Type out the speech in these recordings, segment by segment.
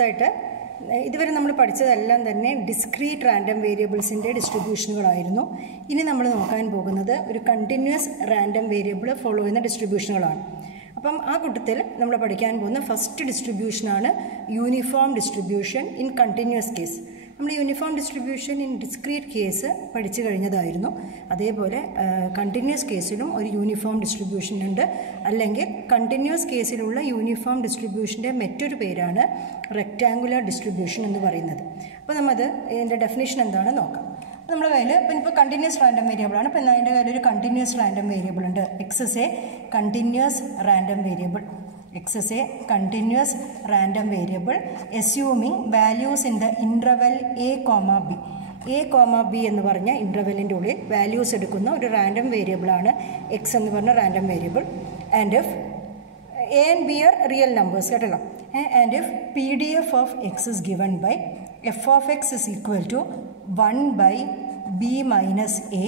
അടുത്തായിട്ട് ഇതുവരെ നമ്മൾ പഠിച്ചതെല്ലാം തന്നെ ഡിസ്ക്രീറ്റ് റാൻഡം വേരിയബിൾസിൻ്റെ ഡിസ്ട്രിബ്യൂഷനുകളായിരുന്നു. ഇനി നമ്മൾ നോക്കാൻ പോകുന്നത് ഒരു കണ്ടിന്യൂസ് റാൻഡം വേരിയബിൾ ഫോളോ ചെയ്യുന്ന ഡിസ്ട്രിബ്യൂഷനുകളാണ്. അപ്പം ആ കൂട്ടത്തിൽ നമ്മൾ പഠിക്കാൻ പോകുന്ന ഫസ്റ്റ് ഡിസ്ട്രിബ്യൂഷനാണ് uniform distribution in continuous case. നമ്മൾ uniform distribution in discrete case പഠിച്ചു കഴിഞ്ഞതായിരുന്നു. അതേപോലെ കണ്ടിന്യൂസ് കേസിലും ഒരു യൂണിഫോം ഡിസ്ട്രിബ്യൂഷൻ ഉണ്ട്. അല്ലെങ്കിൽ കണ്ടിന്യൂസ് കേസിലുള്ള യൂണിഫോം ഡിസ്ട്രിബ്യൂഷൻ്റെ മറ്റൊരു പേരാണ് റെക്റ്റാങ്കുലർ ഡിസ്ട്രിബ്യൂഷൻ എന്ന് പറയുന്നത്. അപ്പോൾ നമ്മത് ഇതിൻ്റെ ഡെഫിനേഷൻ എന്താണെന്ന് നോക്കാം. നമ്മുടെ കയ്യിൽ ഇപ്പോൾ കണ്ടിന്യൂസ് റാൻഡം വേരിയബിളാണ്. അപ്പോൾ അതിൻ്റെ കയ്യിൽ ഒരു കണ്ടിന്യൂസ് റാൻഡം വേരിയബിൾ ഉണ്ട്. X is A continuous random variable. X is a continuous random variable assuming values in the interval a, b. A, b എന്ന് പറഞ്ഞ ഇൻ്റർവെല്ലിൻ്റെ ഉള്ളിൽ വാല്യൂസ് എടുക്കുന്ന ഒരു റാൻഡം വേരിയബിളാണ് എക്സ് എന്ന് പറഞ്ഞ random variable. And if A and B are real numbers കേട്ടല്ലോ. And if P D F of X is given by F of X is equal to 1 by b minus a,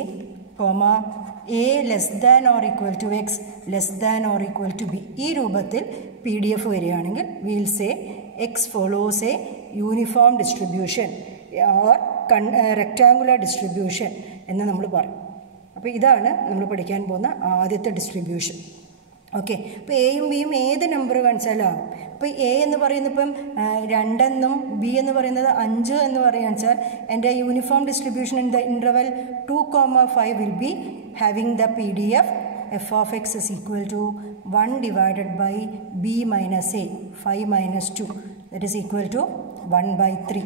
a less than or equal to x less than or equal to b. ഈ രൂപത്തിൽ P D F വരികയാണെങ്കിൽ will say X follows A uniform distribution or rectangular distribution എന്ന് നമ്മൾ പറയും. അപ്പോൾ ഇതാണ് നമ്മൾ പഠിക്കാൻ പോകുന്ന ആദ്യത്തെ ഡിസ്ട്രിബ്യൂഷൻ. ഓക്കെ, അപ്പോൾ എയും ബിയും ഏത് നമ്പർ കാണിച്ചാലും ആകും. അപ്പോൾ എ എന്ന് പറയുന്നത് ഇപ്പം 2 എന്നും ബി എന്ന് പറയുന്നത് 5 എന്ന് പറയുകയാണെന്ന് വെച്ചാൽ എൻ്റെ uniform distribution in the interval 2, 5 will be having the P D F F of X is equal to 1 divided by B minus A 5 minus 2 that is equal to 1/3,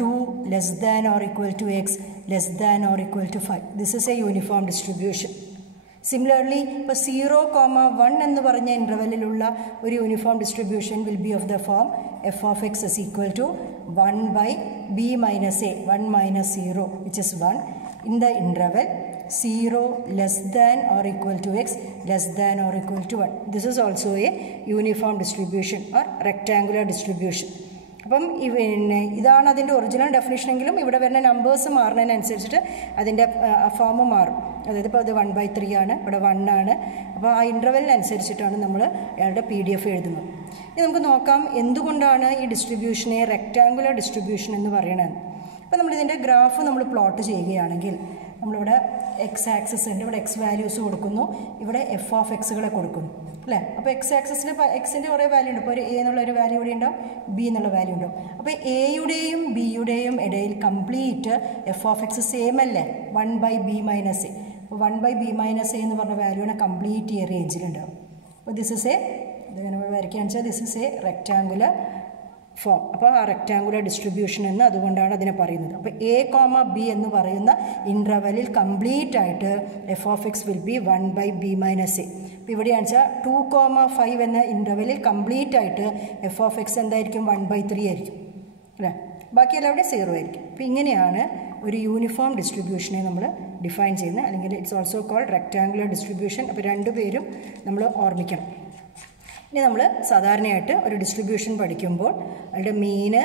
2 less than or equal to X less than or equal to 5. This is a uniform distribution. Similarly ഇപ്പോൾ 0, 1 എന്ന് പറഞ്ഞ ഇൻ്റർവെല്ലിലുള്ള ഒരു uniform distribution will be of the form F of X is equal to 1 by b minus a, 1 minus 0 which is 1 in the interval 0 less than or equal to x less than or equal to 1. This is also a uniform distribution or rectangular distribution. അപ്പം ഇതാണ് അതിൻ്റെ original definition എങ്കിലും ഇവിടെ വരുന്ന numbers മാറുന്നതിനനുസരിച്ചിട്ട് അതിൻ്റെ form മാറും. അതായത് ഇപ്പോൾ അത് 1/3 ആണ്, ഇവിടെ 1 ആണ്. അപ്പോൾ ആ ഇൻ്റർവെല്ലിനനുസരിച്ചിട്ടാണ് നമ്മൾ അയാളുടെ പി ഡി എഫ് എഴുതുന്നത്. ഇനി നമുക്ക് നോക്കാം എന്തുകൊണ്ടാണ് ഈ ഡിസ്ട്രിബ്യൂഷനെ റെക്റ്റാങ്കുലർ ഡിസ്ട്രിബ്യൂഷൻ എന്ന് പറയണത്. അപ്പോൾ നമ്മളിതിൻ്റെ ഗ്രാഫ് നമ്മൾ പ്ലോട്ട് ചെയ്യുകയാണെങ്കിൽ നമ്മളിവിടെ എക്സ് ആക്സിസ് ഉണ്ട്, ഇവിടെ എക്സ് വാല്യൂസ് കൊടുക്കുന്നു, ഇവിടെ എഫ് ഓഫ് എക്സുകളെ കൊടുക്കുന്നു അല്ലേ. അപ്പോൾ എക്സ് ആക്സിസിന് എക്സിൻ്റെ കുറേ വാല്യൂ ഉണ്ട്. ഇപ്പോൾ ഒരു എ എന്നുള്ളൊരു വാല്യൂ ഇവിടെ ഉണ്ടാവും, ബി എന്നുള്ള വാല്യൂ ഉണ്ടാവും. അപ്പോൾ എയുടെയും ബിയുടെയും ഇടയിൽ complete F of X same അല്ലേ, 1 by b minus a. അപ്പോൾ 1 by b minus a എന്ന് പറഞ്ഞ വാല്യൂണ് കംപ്ലീറ്റ് ഈ റേഞ്ചിലുണ്ടാവും. അപ്പോൾ ദിസ് ഇസ് എ നമ്മൾ വരയ്ക്കുകയാണെന്ന് വെച്ചാൽ this is A rectangular form. അപ്പോൾ ആ റെക്റ്റാങ്കുലർ ഡിസ്ട്രിബ്യൂഷൻ എന്ന് അതുകൊണ്ടാണ് അതിനെ പറയുന്നത്. അപ്പോൾ എ, ബി എന്ന് പറയുന്ന ഇൻ്റർവെല്ലിൽ കംപ്ലീറ്റ് ആയിട്ട് F of X will be 1 by b minus a. അപ്പോൾ ഇവിടെയാണെന്ന് വെച്ചാൽ 2, 5 എന്ന ഇൻ്റർവെല്ലിൽ കംപ്ലീറ്റ് ആയിട്ട് എഫ് ഓഫ് എക്സ് എന്തായിരിക്കും 1/3 ആയിരിക്കും അല്ലേ, ബാക്കിയെല്ലാം അവിടെ 0 ആയിരിക്കും. അപ്പോൾ ഇങ്ങനെയാണ് ഒരു യൂണിഫോം ഡിസ്ട്രിബ്യൂഷനെ നമ്മൾ ഡിഫൈൻ ചെയ്യുന്നത്, അല്ലെങ്കിൽ it's also called rectangular distribution. അപ്പോൾ രണ്ടുപേരും നമ്മൾ ഓർമ്മിക്കണം. ഇനി നമ്മൾ സാധാരണയായിട്ട് ഒരു ഡിസ്ട്രിബ്യൂഷൻ പഠിക്കുമ്പോൾ അതിൻ്റെ മീന്,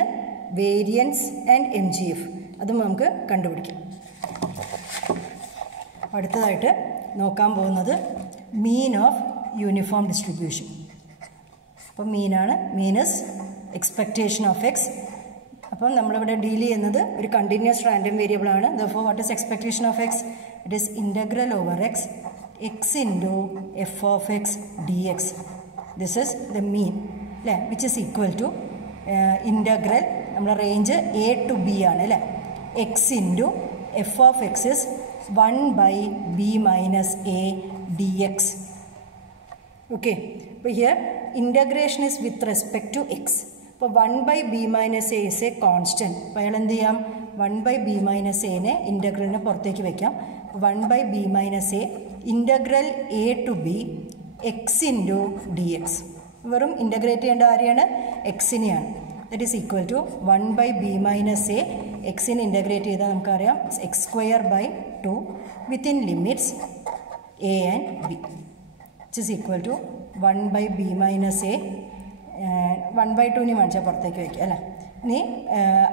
വേരിയൻസ് ആൻഡ് MGF അതും നമുക്ക് കണ്ടുപിടിക്കാം. അടുത്തതായിട്ട് നോക്കാൻ പോകുന്നത് മീൻ ഓഫ് യൂണിഫോം ഡിസ്ട്രിബ്യൂഷൻ. അപ്പോൾ മീനാണ്, മീനസ് എക്സ്പെക്റ്റേഷൻ ഓഫ് എക്സ്. അപ്പം നമ്മളിവിടെ ഡീൽ ചെയ്യുന്നത് ഒരു കണ്ടിന്യൂസ് റാൻഡം വേരിയബിളാണ്. Therefore what is expectation of X? It is integral over X into F of X D X. This is the mean, which is equal to integral, നമ്മുടെ range a to b ആണ് അല്ലേ, x into f of x is 1 by b minus a dx. Okay, അപ്പോൾ here integration is with respect to x. അപ്പോൾ 1 by b minus a is a constant. അപ്പോൾ അയാൾ എന്ത് ചെയ്യാം, 1 by b minus a ഇൻ്റഗ്രലിനെ പുറത്തേക്ക് വയ്ക്കാം. 1 by b minus a integral a to b x into dx. വെറും integrate ചെയ്യേണ്ട ആരെയാണ്, എക്സിനെയാണ്. That is equal to 1 by b minus a. എക്സിനെ ഇൻ്റഗ്രേറ്റ് ചെയ്താൽ നമുക്കറിയാം x²/2 within limits a and b, which is equal to 1 by b minus a. 1/2 വാങ്ങിച്ചാൽ പുറത്തേക്ക് വയ്ക്കുക അല്ലേ. ഇനി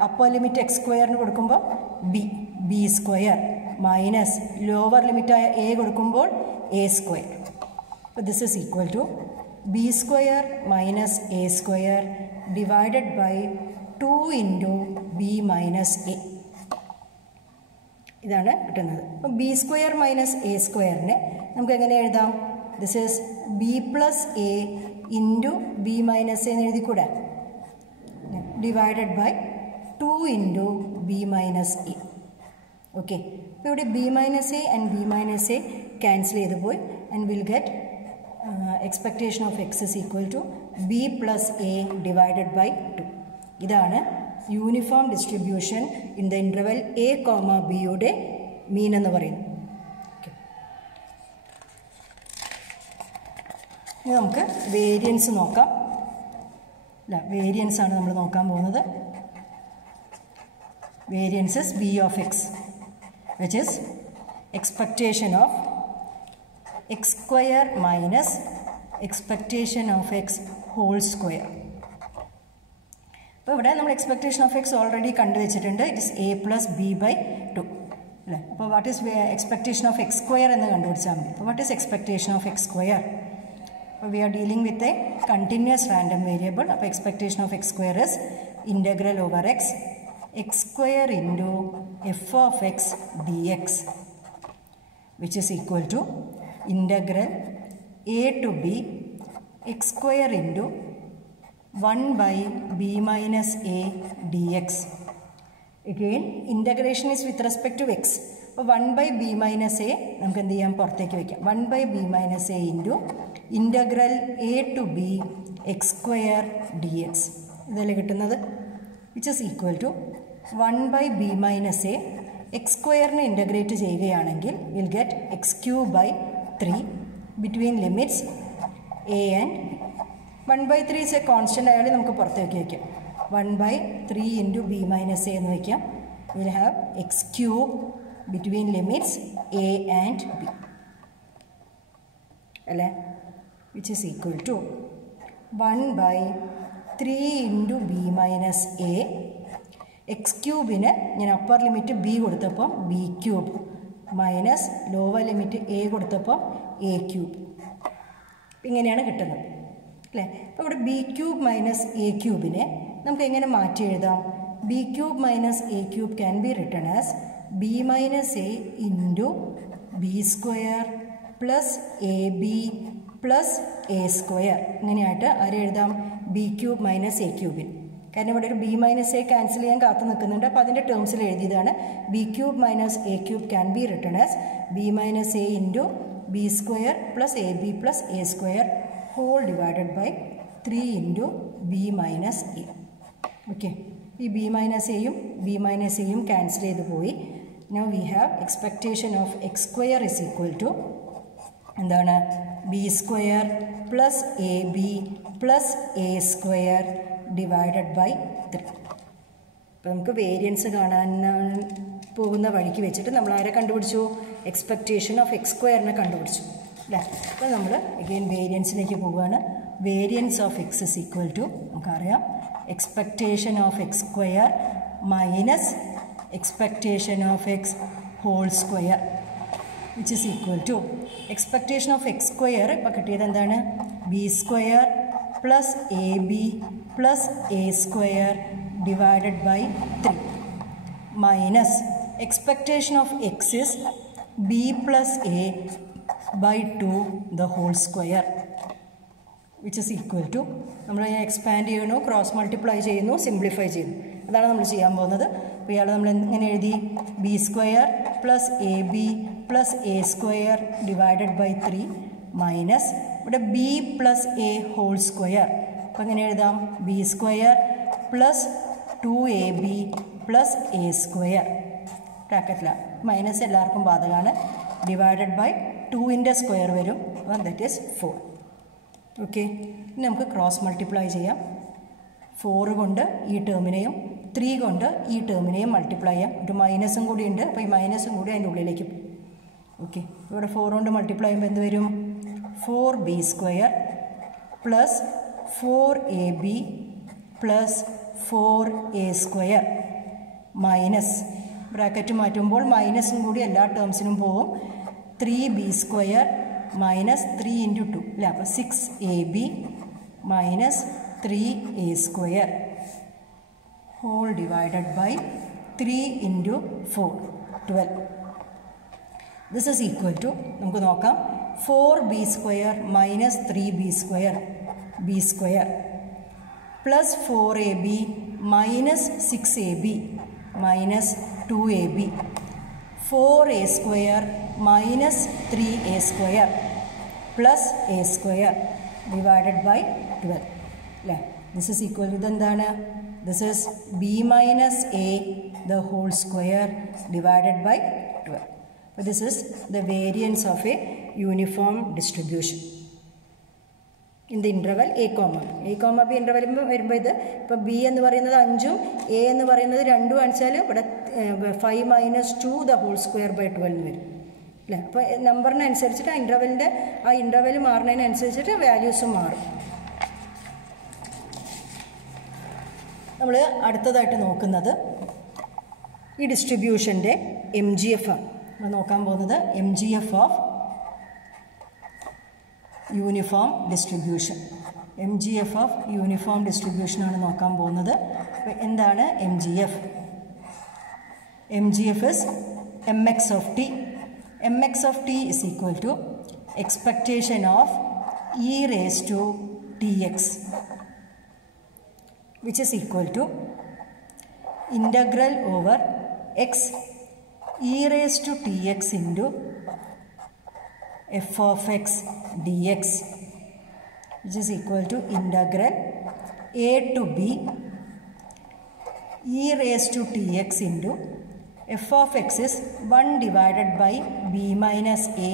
അപ്പർ ലിമിറ്റ് x² കൊടുക്കുമ്പോൾ b² മൈനസ് ലോവർ ലിമിറ്റായ a കൊടുക്കുമ്പോൾ a². So this is equal to b² minus a² divided by 2 into b minus a. ഇതാണ് കിട്ടുന്നത്. അപ്പോൾ ബി സ്ക്വയർ മൈനസ് എ സ്ക്വയറിനെ നമുക്ക് എങ്ങനെ എഴുതാം? This is B plus A into B minus എന്ന് എഴുതിക്കൂടെ? Divided by 2 into B minus A. Okay, അപ്പോൾ ഇവിടെ B minus A and B minus A cancel ചെയ്ത് പോയി and will get expectation of X is equal to B plus A divided by 2. ഇതാണ് uniform distribution in the interval A comma ബിയുടെ mean എന്ന് പറയുന്നു. ഇനി നമുക്ക് വേരിയൻസ് നോക്കാം. അല്ല, വേരിയൻസ് ആണ് നമ്മൾ നോക്കാൻ പോകുന്നത്. Variance is B of X which is expectation of X square minus expectation of X whole square. അപ്പോൾ ഇവിടെ നമ്മൾ എക്സ്പെക്റ്റേഷൻ ഓഫ് എക്സ് ഓൾറെഡി കണ്ടുവച്ചിട്ടുണ്ട്. It is A plus B by 2 അല്ലേ? അപ്പോൾ what is expectation of X square എന്ന് കണ്ടുപിടിച്ചാൽ മതി. അപ്പോൾ what is expectation of X square? അപ്പോൾ we are dealing with a continuous random variable. അപ്പോൾ expectation of X square is integral over X X square into F of X D X which is equal to integral A to B X square into 1 by b minus a dx. Again, integration is with respect to x. അപ്പോൾ 1 by b minus a നമുക്ക് എന്ത് ചെയ്യാം? പുറത്തേക്ക് വയ്ക്കാം. 1 by b minus a into integral a to b x square dx. ഇതല്ലേ കിട്ടുന്നത്? Which is equal to 1 by b minus a X സ്ക്വയറിനെ integrate ചെയ്യുകയാണെങ്കിൽ will get X cube by 3 between limits a and b. 1/3 is a constant ആയാലും നമുക്ക് പുറത്തേക്ക് വയ്ക്കാം. 1/3 into B minus A എന്ന് വയ്ക്കാം. Will have X cube between limits A and B അല്ലേ? Which is equal to 1/3 into B minus A. X ക്യൂബിന് ഞാൻ upper limit B കൊടുത്തപ്പോൾ B cube minus lower limit A കൊടുത്തപ്പോൾ A cube. ഇങ്ങനെയാണ് കിട്ടുന്നത് അല്ലേ? അപ്പോൾ ഇവിടെ ബി ക്യൂബ് മൈനസ് എ ക്യൂബിനെ നമുക്ക് എങ്ങനെ മാറ്റി എഴുതാം? B cube minus A cube can be written as B minus A into B square plus A B plus A square. ഇങ്ങനെയായിട്ട് ആരെ എഴുതാം? ബി ക്യൂബ് മൈനസ് എ ക്യൂബിന്. കാരണം ഇവിടെ ഒരു ബി മൈനസ് എ ക്യാൻസൽ ചെയ്യാൻ കാത്തു നിൽക്കുന്നുണ്ട്. അപ്പോൾ അതിൻ്റെ ടേംസിൽ എഴുതിയതാണ്. B cube minus A cube can be written as B minus A into B square plus A B plus A square whole divided by 3 into b minus a. Okay, ഈ b minus a യും b minus a യും cancel ചെയ്ത് പോയി. Now we have expectation of x square is equal to എന്താണ്? b square plus ab plus a square divided by 3. അപ്പോൾ നമുക്ക് variance കാണാൻ പോകുന്ന വഴിക്ക് വെച്ചിട്ട് നമ്മൾ ആരെ കണ്ടുപിടിച്ചു? എക്സ്പെക്റ്റേഷൻ ഓഫ് എക്സ് സ്ക്വയറിനെ കണ്ടുപിടിച്ചു അല്ലേ? അപ്പോൾ നമ്മൾ അഗെയിൻ വേരിയൻസിലേക്ക് പോവുകയാണ്. Variance of X is equal to നമുക്കറിയാം expectation of X square minus expectation of X whole square which is equal to expectation of X square ഇപ്പോൾ കിട്ടിയത് എന്താണ്? B square plus A B plus A square divided by 3 minus expectation of X is B plus A by 2 the whole square which is equal to നമ്മൾ expand ചെയ്യുന്നു, cross multiply ചെയ്യുന്നു, simplify ചെയ്യുന്നു. അതാണ് നമ്മൾ ചെയ്യാൻ പോകുന്നത്. അപ്പോൾ ഇയാൾ നമ്മൾ എങ്ങനെ എഴുതി? B square plus A B plus A square divided by 3 minus ഇവിടെ B plus A whole square. അപ്പോൾ എങ്ങനെ എഴുതാം? B square plus 2ab plus A square ബ്രാക്കറ്റിലാണ്. മൈനസ് എല്ലാവർക്കും ബാധകമാണ്. ഡിവൈഡഡ് ബൈ 2ൻ്റെ സ്ക്വയർ വരും. അപ്പോൾ ദറ്റ് ഈസ് 4. ഓക്കെ, ഇനി നമുക്ക് ക്രോസ് മൾട്ടിപ്ലൈ ചെയ്യാം. 4 കൊണ്ട് ഈ ടേമിനെയും 3 കൊണ്ട് ഈ ടേമിനെയും മൾട്ടിപ്ലൈ ചെയ്യാം. ഒരു മൈനസും കൂടി ഉണ്ട്. അപ്പോൾ ഈ മൈനസും കൂടി അതിൻ്റെ ഉള്ളിലേക്ക് പോകും. ഓക്കെ, ഇവിടെ 4 കൊണ്ട് മൾട്ടിപ്ലൈ ചെയ്യുമ്പോൾ എന്ത് വരും? 4b square plus 4ab plus 4a square minus bracket മാറ്റുമ്പോൾ മൈനസും കൂടി എല്ലാ ടേംസിനും പോവും. 3b സ്ക്വയർ മൈനസ് 3 ഇൻറ്റു 2 അല്ലേ? അപ്പോൾ 6ab minus 3a square whole divided by 3 into 4, 12. This is equal to, നമുക്ക് നോക്കാം, 4b square minus 3b square, b square, plus 4ab minus 6ab minus 2ab, 4a square minus 3a square plus a square divided by 12. This is equal to എന്താണ്? This is b minus a the whole square divided by 12. So this is the variance of a uniform distribution in the interval a comma b. a comma b interval വരുമ്പോൾ ഇത് ഇപ്പോൾ b എന്ന് പറയുന്നത് 5ഉം a എന്ന് പറയുന്നത് 2ഉം ആണെച്ചാൽ ഇവിടെ 5 minus 2 the whole square by 12 വരും അല്ലേ. അപ്പോൾ നമ്പറിനനുസരിച്ചിട്ട് ആ ഇൻ്റർവെൽ മാറുന്നതിനനുസരിച്ചിട്ട് വാല്യൂസും മാറും. നമ്മൾ അടുത്തതായിട്ട് നോക്കുന്നത് ഈ ഡിസ്ട്രിബ്യൂഷൻ്റെ MGF ആണ്. നമ്മൾ നോക്കാൻ പോകുന്നത് MGF of uniform distribution. MGF of uniform ഡിസ്ട്രിബ്യൂഷനാണ് നോക്കാൻ പോകുന്നത്. അപ്പോൾ എന്താണ് MGF? MGF is mx of t. mx of t is equal to expectation of e raised to tx, which is equal to integral over x e raised to tx into f of x dx, which is equal to integral a to b e raised to tx into f of x is 1 divided by b minus a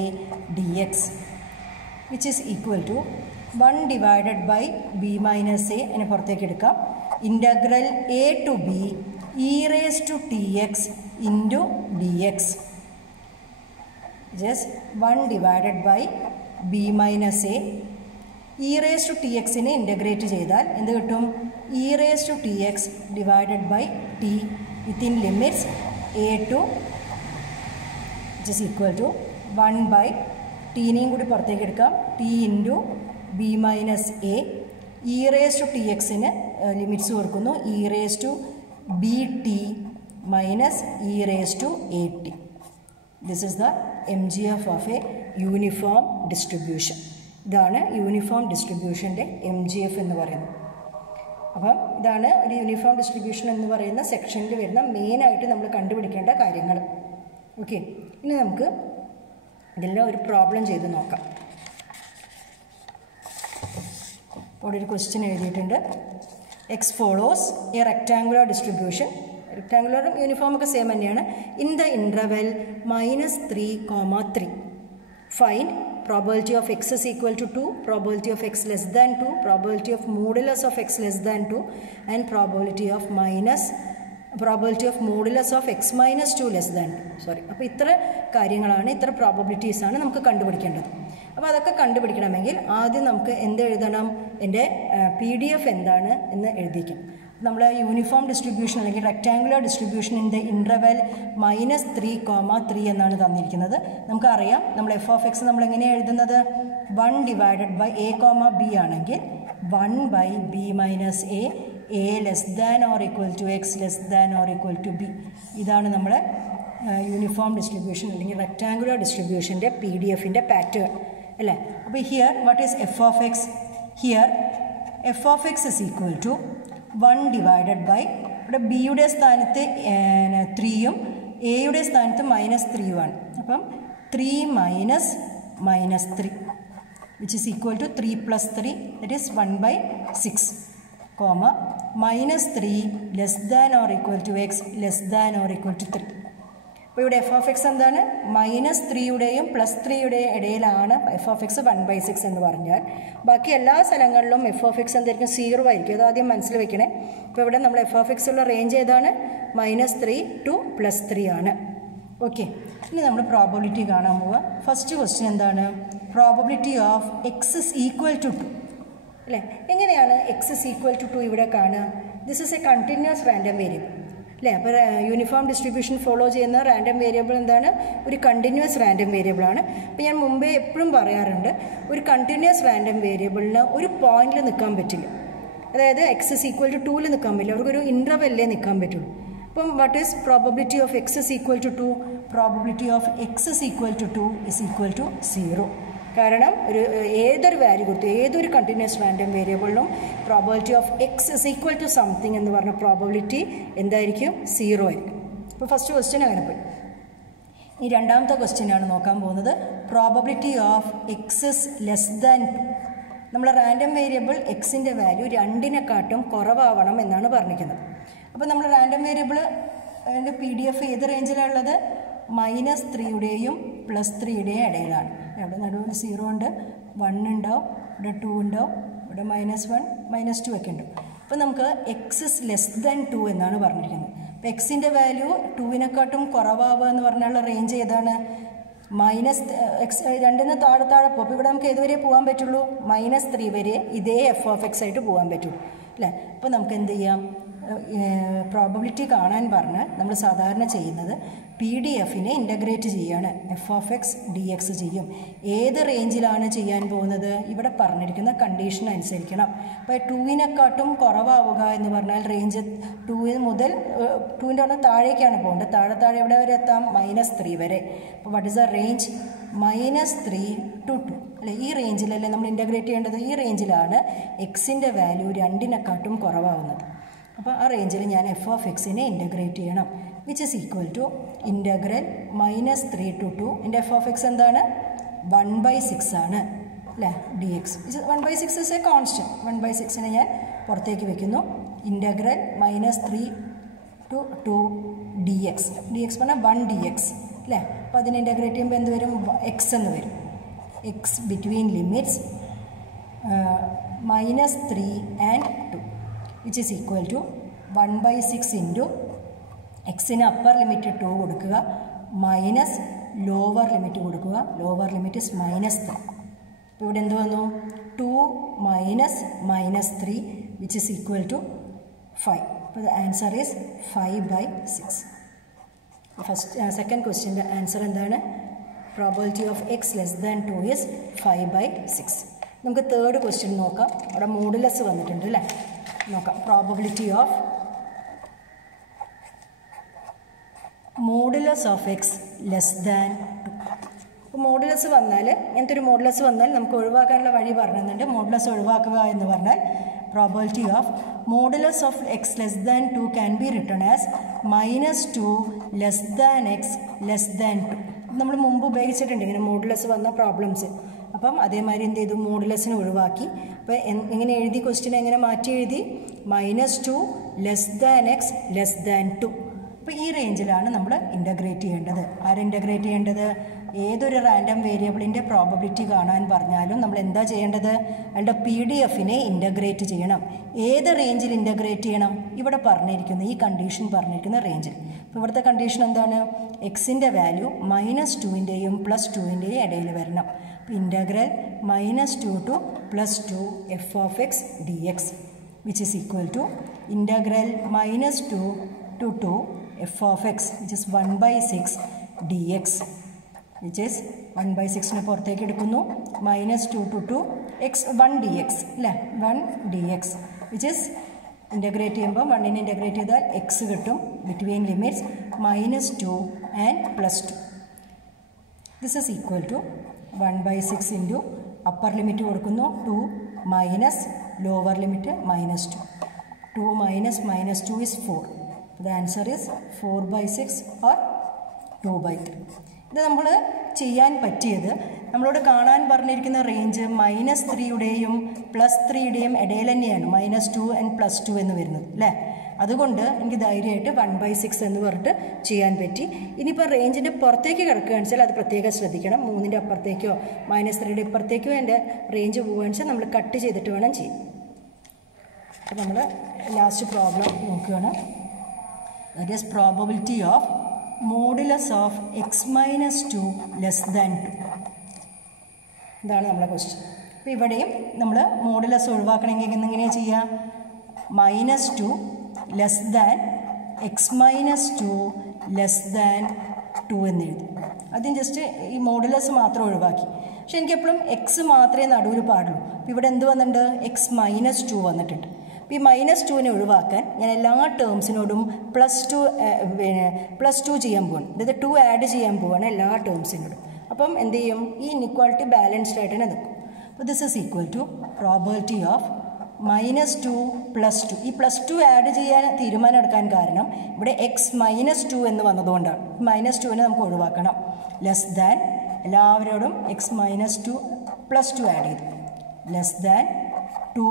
dx, which is equal to 1 divided by b minus a എന്നെ പുറത്തേക്ക് എടുക്കാം, integral a to b e raised to tx into dx, just 1 divided by b minus a. e raised to tx നെ integrate ചെയ്താൽ എന്ത് കിട്ടും? e raised to tx divided by t within limits a to, which is equal to 1 by ടീനെയും കൂടി പുറത്തേക്ക് എടുക്കാം, t into b minus A. E raise to T എക്സിന് limits കൊടുക്കുന്നു, E raise to B T minus E raise to A T. This is the MGF of a uniform distribution. ഇതാണ് uniform ഡിസ്ട്രിബ്യൂഷൻ്റെ MGF എന്ന് പറയുന്നത്. അപ്പം ഇതാണ് ഒരു uniform distribution എന്ന് പറയുന്ന സെക്ഷനിൽ വരുന്ന മെയിനായിട്ട് നമ്മൾ കണ്ടുപിടിക്കേണ്ട കാര്യങ്ങൾ. ഓക്കെ, ഇനി നമുക്ക് ഇതെല്ലാം ഒരു പ്രോബ്ലം ചെയ്ത് നോക്കാം. ഇവിടെ ഒരു ക്വസ്റ്റ്യൻ എഴുതിയിട്ടുണ്ട്. X follows a rectangular distribution. റെക്ടാങ്കുലറും യൂണിഫോം ഒക്കെ സെയിം തന്നെയാണ്. In the interval -3, 3. Find probability of x is equal to 2, probability of x less than 2, probability of modulus of x less than 2 and probability of modulus of x minus 2 less than 2. അപ്പോൾ ഇത്ര കാര്യങ്ങളാണ്, ഇത്ര പ്രോബബിലിറ്റീസാണ് നമുക്ക് കണ്ടുപിടിക്കേണ്ടത്. അപ്പോൾ അതൊക്കെ കണ്ടുപിടിക്കണമെങ്കിൽ ആദ്യം നമുക്ക് എന്ത് എഴുതണം? എൻ്റെ PDF എന്താണ് എന്ന് എഴുതിക്കാം. നമ്മൾ യൂണിഫോം ഡിസ്ട്രിബ്യൂഷൻ അല്ലെങ്കിൽ rectangular distribution in the interval -3, 3 എന്നാണ് തന്നിരിക്കുന്നത്. നമുക്കറിയാം നമ്മൾ എഫ് ഓഫ് എക്സ് നമ്മൾ എങ്ങനെയാണ് എഴുതുന്നത്? 1 divided by A comma B ആണെങ്കിൽ 1 by B minus A, A less than or equal to X less than or equal to B. ഇതാണ് നമ്മുടെ യൂണിഫോം ഡിസ്ട്രിബ്യൂഷൻ അല്ലെങ്കിൽ റെക്ടാങ്കുലർ ഡിസ്ട്രിബ്യൂഷൻ്റെ PDF-ൻ്റെ പാറ്റേൺ അല്ലേ. അപ്പോൾ here what is F of X? Here F of X is equal to 1 divided by, ഇവിടെ ബിയുടെ സ്ഥാനത്ത് 3യും എയുടെ സ്ഥാനത്ത് -3യുമാണ്. അപ്പം 3 minus 3 which is equal to 3 + 3 that is 1/6, -3 less than or equal to X less than or equal to 3. അപ്പോൾ ഇവിടെ എഫ് ഓഫ് എക്സ് എന്താണ്? -3യുടെയും +3യുടെയും ഇടയിലാണ് എഫ് ഓഫ് എക്സ് 1/6 എന്ന് പറഞ്ഞാൽ. ബാക്കി എല്ലാ സ്ഥലങ്ങളിലും എഫ് ഓഫ് എക്സ് എന്തായിരിക്കും? 0 ആയിരിക്കും. അത് ആദ്യം മനസ്സിൽ വെക്കണേ. ഇപ്പോൾ ഇവിടെ നമ്മൾ എഫ് ഓഫ് എക്സ് ഉള്ള റേഞ്ച് ഏതാണ്? -3 to +3 ആണ്. ഓക്കെ, ഇനി നമ്മൾ പ്രോബബിലിറ്റി കാണാൻ പോവാം. ഫസ്റ്റ് ക്വസ്റ്റ്യൻ എന്താണ്? Probability of X is equal to 2 അല്ലേ. എങ്ങനെയാണ് എക്സ് ഇസ് ഈക്വൽ ടു 2 ഇവിടെ കാണുക? This is A continuous random variable അല്ലേ. അപ്പോൾ യൂണിഫോം ഡിസ്ട്രിബ്യൂഷൻ ഫോളോ ചെയ്യുന്ന റാൻഡം വേരിയബിൾ എന്താണ്? ഒരു കണ്ടിന്യൂസ് റാൻഡം വേരിയബിൾ ആണ്. അപ്പോൾ ഞാൻ മുമ്പേ എപ്പോഴും പറയാറുണ്ട്, ഒരു കണ്ടിന്യൂസ് റാൻഡം വേരിയബിളിന് ഒരു പോയിന്റിൽ നിൽക്കാൻ പറ്റില്ല അതായത് എക്സ് ഇസ് ഈക്വൽ ടു 2ൽ നിൽക്കാൻ പറ്റില്ല, അവർക്കൊരു ഇൻ്റർവെല്ലേ നിൽക്കാൻ പറ്റുള്ളൂ. അപ്പം what is probability of X is equal to 2? Probability of X is equal to 2 is equal to 0. കാരണം ഏതൊരു വാല്യൂ കൊടുത്തു ഏതൊരു കണ്ടിന്യൂസ് റാൻഡം വേരിയബിളിനും probability of X is equal to something എന്ന് പറഞ്ഞ പ്രോബബിലിറ്റി എന്തായിരിക്കും? 0 ആയിരിക്കും. അപ്പോൾ ഫസ്റ്റ് ക്വസ്റ്റ്യൻ അങ്ങനെ പോയി. ഈ രണ്ടാമത്തെ ക്വസ്റ്റ്യനാണ് നോക്കാൻ പോകുന്നത്. Probability of X is less than 2. നമ്മൾ റാൻഡം വേരിയബിൾ എക്സിൻ്റെ വാല്യൂ 2നെക്കാട്ടും കുറവാവണം എന്നാണ് പറഞ്ഞിരിക്കുന്നത്. അപ്പോൾ നമ്മൾ റാൻഡം വേരിയബിൾ അതിൻ്റെ PDF ഏത് റേഞ്ചിലാണ് ഉള്ളത്? -3യുടെയും +3യുടെയും ഇടയിലാണ്. ഇവിടെ നടുവിൽ 0 ഉണ്ട്, 1 ഉണ്ടാവും, ഇവിടെ 2 ഉണ്ടാവും, ഇവിടെ -1 -2 ഒക്കെ ഉണ്ട്. അപ്പോൾ നമുക്ക് എക്സ് ഇസ് ലെസ് ദാൻ 2 എന്നാണ് പറഞ്ഞിരിക്കുന്നത്. അപ്പോൾ എക്സിൻ്റെ വാല്യൂ 2നെക്കാട്ടും കുറവാവുക എന്ന് പറഞ്ഞുള്ള റേഞ്ച് ഏതാണ്? എക്സ് 2ന് താഴെ പോകും. അപ്പോൾ ഇവിടെ നമുക്ക് ഏതുവരെ പോകാൻ പറ്റുള്ളൂ? -3 വരെ ഇതേ f(x) ആയിട്ട് പോകാൻ പറ്റുള്ളൂ അല്ലേ? അപ്പോൾ നമുക്ക് എന്ത് ചെയ്യാം? പ്രോബബിലിറ്റി കാണാൻ പറഞ്ഞാൽ നമ്മൾ സാധാരണ ചെയ്യുന്നത് PDF-നെ ഇൻ്റഗ്രേറ്റ് ചെയ്യാണ്. f(x) dx ചെയ്യും. ഏത് റേഞ്ചിലാണ് ചെയ്യാൻ പോകുന്നത്? ഇവിടെ പറഞ്ഞിരിക്കുന്ന കണ്ടീഷൻ അനുസരിക്കണം. അപ്പോൾ 2നെക്കാട്ടും കുറവാവുക എന്ന് പറഞ്ഞാൽ റേഞ്ച് 2 മുതൽ 2ൻ്റെ ഒന്ന് താഴേക്കാണ് പോകേണ്ടത്. താഴെ എവിടെ വരെ എത്താം? -3 വരെ. അപ്പോൾ what is the range? -3 to 2 അല്ലേ? ഈ റേഞ്ചിലല്ലേ നമ്മൾ ഇൻ്റഗ്രേറ്റ് ചെയ്യേണ്ടത്? ഈ റേഞ്ചിലാണ് എക്സിൻ്റെ വാല്യൂ 2നെക്കാട്ടും കുറവാകുന്നത്. അപ്പോൾ ആ റേഞ്ചിൽ ഞാൻ f(x)നെ ഇൻ്റഗ്രേറ്റ് ചെയ്യണം. Which is equal to integral -3 to 2. എൻ്റെ f(x) എന്താണ്? 1/6 ആണ് അല്ലേ? dx. 1/6 is a constant. 1/6നെ ഞാൻ പുറത്തേക്ക് വെക്കുന്നു. Integral -3 to 2 dx. dx പറഞ്ഞാൽ 1 dx അല്ലേ? അപ്പോൾ അതിനെ ഇൻ്റഗ്രേറ്റ് ചെയ്യുമ്പോൾ എന്ത് വരും? x എന്ന് വരും. x between limits -3 and 2 which is equal to 1/6 into എക്സിന് അപ്പർ ലിമിറ്റ് 2 കൊടുക്കുക, മൈനസ് ലോവർ ലിമിറ്റ് കൊടുക്കുക. Lower limit is -3. അപ്പോൾ ഇവിടെ എന്ത് വന്നു? 2 - -3 വിച്ച് ഇസ് ഈക്വൽ ടു 5. അപ്പോൾ ദ ആൻസർ ഈസ് 5/6. സെക്കൻഡ് ക്വസ്റ്റ്യൻ്റെ ആൻസർ എന്താണ്? Probability of X less than 2 is 5/6. നമുക്ക് തേർഡ് ക്വസ്റ്റ്യൻ നോക്കാം. അവിടെ മോഡുലസ് വന്നിട്ടുണ്ട് അല്ലേ? നോക്കാം. Probability of modulus of X less than 2. അപ്പോൾ മോഡുലസ് വന്നാൽ ഇങ്ങനത്തെ ഒരു മോഡുലസ് വന്നാൽ നമുക്ക് ഒഴിവാക്കാനുള്ള വഴി പറഞ്ഞിട്ടുണ്ട്. മോഡുലസ് ഒഴിവാക്കുക എന്ന് പറഞ്ഞാൽ probability of modulus of X less than 2 can be written as -2 less than X less than 2. നമ്മൾ മുമ്പ് ഉപയോഗിച്ചിട്ടുണ്ട് ഇങ്ങനെ മോഡുലസ് വന്ന പ്രോബ്ലംസ്. അപ്പം അതേമാതിരി എന്ത് ചെയ്തു? മോഡുലസിനെ ഒഴിവാക്കി. അപ്പോൾ എങ്ങനെ എഴുതി? ക്വസ്റ്റ്യൻ എങ്ങനെ മാറ്റി എഴുതി? -2 less than X less than 2. അപ്പോൾ ഈ റേഞ്ചിലാണ് നമ്മൾ ഇൻ്റഗ്രേറ്റ് ചെയ്യേണ്ടത്. ഇൻ്റഗ്രേറ്റ് ചെയ്യേണ്ടത്? ഏതൊരു റാൻഡം വേരിയബിളിൻ്റെ പ്രോബബിലിറ്റി കാണാൻ പറഞ്ഞാലും നമ്മൾ എന്താ ചെയ്യേണ്ടത്? അതിൻ്റെ PDF-നെ ഇൻ്റഗ്രേറ്റ് ചെയ്യണം. ഏത് റേഞ്ചിൽ ഇൻ്റഗ്രേറ്റ് ചെയ്യണം? ഇവിടെ പറഞ്ഞിരിക്കുന്ന ഈ കണ്ടീഷൻ പറഞ്ഞിരിക്കുന്ന റേഞ്ചിൽ. അപ്പോൾ ഇവിടുത്തെ കണ്ടീഷൻ എന്താണ്? എക്സിൻ്റെ വാല്യൂ -2ൻ്റെയും +2ൻ്റെയും ഇടയിൽ വരണം. അപ്പോൾ integral -2 to +2 f(x) dx which is equal to integral -2 to 2 f(x) which is 1/6 dx which is 1/6നെ പുറത്തേക്ക് എടുക്കുന്നു. -2 to 2 x 1 dx അല്ലേ? 1 dx which is ഇൻ്റഗ്രേറ്റ് ചെയ്യുമ്പോൾ 1നെ ഇൻ്റഗ്രേറ്റ് ചെയ്താൽ x കിട്ടും. Between limits -2 and +2. This is equal to 1/6 into upper limit കൊടുക്കുന്നു 2 minus lower limit -2. 2 minus -2 is 4. The answer is 4/6 or 2/3. ഇത് നമ്മൾ ചെയ്യാൻ പറ്റിയത് നമ്മളോട് കാണാൻ പറഞ്ഞിരിക്കുന്ന റേഞ്ച് -3യുടെയും +3യുടെയും ഇടയിൽ തന്നെയാണ്. -2 and +2 എന്ന് വരുന്നത് അല്ലേ? അതുകൊണ്ട് എനിക്ക് ധൈര്യമായിട്ട് 1/6 എന്ന് പറഞ്ഞിട്ട് ചെയ്യാൻ പറ്റി. ഇനിയിപ്പോൾ റേഞ്ചിൻ്റെ പുറത്തേക്ക് കിടക്കുകയാണെന്ന് വെച്ചാൽ അത് പ്രത്യേകം ശ്രദ്ധിക്കണം. 3ൻ്റെ അപ്പുറത്തേക്കോ -3യുടെ ഇപ്പുറത്തേക്കോ എൻ്റെ റേഞ്ച് പോകുകയാണെന്ന് വെച്ചാൽ നമ്മൾ കട്ട് ചെയ്തിട്ട് വേണം ചെയ്യാൻ. അപ്പോൾ നമ്മൾ ലാസ്റ്റ് പ്രോബ്ലം നോക്കുകയാണ്. That is probability of modulus of x - 2 less than 2. ഇതാണ് നമ്മളെ ക്വസ്റ്റ്യൻ. അപ്പോൾ ഇവിടെയും നമ്മൾ മോഡുലസ് ഒഴിവാക്കണമെങ്കിൽ എങ്ങനെയാണ് ചെയ്യുക? -2 less than x - 2 less than 2 എന്ന് എഴുതി. ആദ്യം ജസ്റ്റ് ഈ മോഡുലസ് മാത്രം ഒഴിവാക്കി. പക്ഷെ എനിക്കെപ്പോഴും x മാത്രമേ നടുവിൽ പാടുള്ളൂ. അപ്പോൾ ഇവിടെ എന്ത് വന്നിട്ടുണ്ട്? x - 2 വന്നിട്ടുണ്ട്. അപ്പോൾ ഈ -2നെ ഒഴിവാക്കാൻ ഞാൻ എല്ലാ ടേംസിനോടും +2 ചെയ്യാൻ പോവാണ്. അതായത് 2 ആഡ് ചെയ്യാൻ പോവാണ് എല്ലാ ടേംസിനോടും. അപ്പം എന്ത് ചെയ്യും? ഈ ഇൻഇക്വാളിറ്റി ബാലൻസ്ഡ് ആയിട്ട് തന്നെ നിൽക്കും. അപ്പോൾ this is equal to probability of -2 +2. ഈ +2 ആഡ് ചെയ്യാൻ തീരുമാനം എടുക്കാൻ കാരണം ഇവിടെ x-2 എന്ന് വന്നതുകൊണ്ടാണ്. -2നെ നമുക്ക് ഒഴിവാക്കണം. ലെസ് ദാൻ എല്ലാവരോടും x-2 +2 ആഡ് ചെയ്തു. Less than 2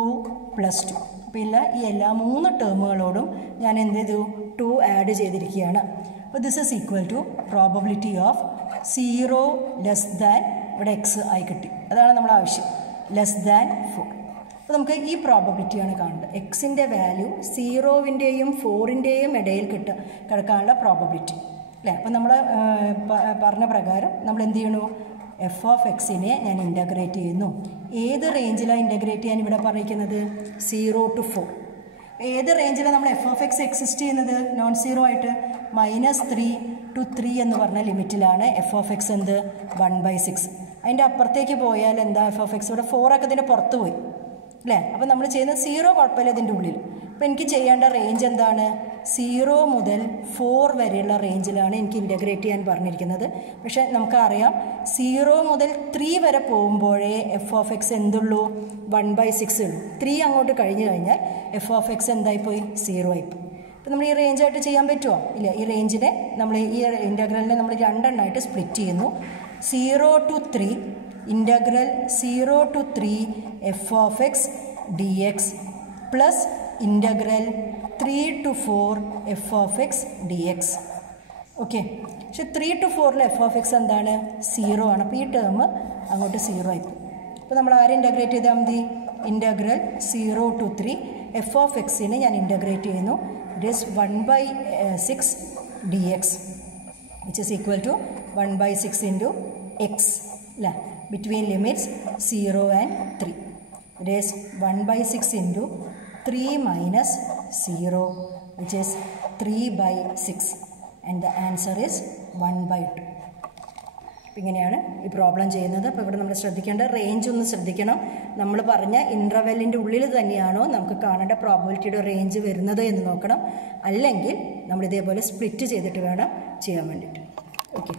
+2. അപ്പോൾ ഇല്ല ഈ എല്ലാ 3 ടേമുകളോടും ഞാൻ എന്ത് ചെയ്തു? 2 ആഡ് ചെയ്തിരിക്കുകയാണ്. അപ്പോൾ this is equal to probability of 0 less than ഇവിടെ x ആയി കിട്ടി. അതാണ് നമ്മുടെ ആവശ്യം. Less than 4. അപ്പോൾ നമുക്ക് ഈ പ്രോബബിലിറ്റിയാണ് കാണേണ്ടത്. എക്സിൻ്റെ വാല്യൂ 0-ൻ്റെയും 4-ൻ്റെയും ഇടയിൽ കിടക്കാനുള്ള പ്രോബബിലിറ്റി അല്ലേ. അപ്പോൾ നമ്മൾ പറഞ്ഞ പ്രകാരം നമ്മൾ എന്ത് ചെയ്യണു? f(x)നെ ഞാൻ ഇൻ്റഗ്രേറ്റ് ചെയ്യുന്നു. ഏത് റേഞ്ചിലാണ് ഇൻ്റഗ്രേറ്റ് ചെയ്യാൻ ഇവിടെ പറഞ്ഞിരിക്കുന്നത്? 0 to 4. ഏത് റേഞ്ചിലാണ് നമ്മൾ f(x) എക്സിസ്റ്റ് ചെയ്യുന്നത്? നോൺ സീറോ ആയിട്ട് -3 to 3 എന്ന് പറഞ്ഞ ലിമിറ്റിലാണ് f(x) എന്ത്? 1/6. അതിൻ്റെ അപ്പുറത്തേക്ക് പോയാൽ എന്താ f(x) ഇവിടെ 4 ഒക്കെ ഇതിൻ്റെ പുറത്ത് പോയി അല്ലേ. അപ്പോൾ നമ്മൾ ചെയ്യുന്നത് 0 കുഴപ്പമില്ല ഇതിൻ്റെ ഉള്ളിൽ. അപ്പോൾ എനിക്ക് ചെയ്യേണ്ട റേഞ്ച് എന്താണ്? 0 മുതൽ 4 വരെയുള്ള റേഞ്ചിലാണ് എനിക്ക് ഇൻ്റഗ്രേറ്റ് ചെയ്യാൻ പറഞ്ഞിരിക്കുന്നത്. പക്ഷേ നമുക്കറിയാം 0 മുതൽ 3 വരെ പോകുമ്പോഴേ f(x) എന്തുള്ളൂ? 1/6 ഉള്ളൂ. 3 അങ്ങോട്ട് കഴിഞ്ഞ് കഴിഞ്ഞാൽ f(x) എന്തായിപ്പോയി? 0 ആയിപ്പോയി. അപ്പോൾ നമ്മൾ ഈ റേഞ്ചായിട്ട് ചെയ്യാൻ പറ്റുമോ? ഇല്ല. ഈ റേഞ്ചിനെ നമ്മൾ ഈ ഇൻ്റഗ്രലിനെ നമ്മൾ രണ്ടെണ്ണമായിട്ട് സ്പ്ലിറ്റ് ചെയ്യുന്നു. 0 to 3 integral 0 to 3 f(x) dx plus integral 3 to 4 f(x) dx. Okay. പക്ഷെ 3 to 4 f(x) എന്താണ്? 0 ആണ്. അപ്പോൾ ഈ ടേം അങ്ങോട്ട് 0 ആയിപ്പോയി. അപ്പോൾ നമ്മൾ ആരെ ഇൻ്റഗ്രേറ്റ് ചെയ്താൽ മതി? ഇൻ്റഗ്രൽ 0 to 3 f(x)നെ ഞാൻ ഇൻ്റഗ്രേറ്റ് ചെയ്യുന്നു. It is 1/6 dx which is equal to 1/6 into x അല്ലേ. between limits 0 and 3. It is 1/6 into 3 minus 0 which is 3/6 and the answer is 1/2. ഇങ്ങനെയാണ് ഈ പ്രോബ്ലം ചെയ്യുന്നത്. അപ്പോൾ ഇവിടെ നമ്മൾ ശ്രദ്ധിക്കേണ്ട റേഞ്ച് ഒന്ന് ശ്രദ്ധിക്കണം. നമ്മൾ പറഞ്ഞ ഇൻ്റർവെല്ലിൻ്റെ ഉള്ളിൽ തന്നെയാണോ നമുക്ക് കാണേണ്ട പ്രോബബിലിറ്റിയുടെ റേഞ്ച് വരുന്നത് എന്ന് നോക്കണം. അല്ലെങ്കിൽ നമ്മൾ ഇതേപോലെ സ്പ്ലിറ്റ് ചെയ്തിട്ട് വേണം ചെയ്യാൻ വേണ്ടിയിട്ട്. ഓക്കെ.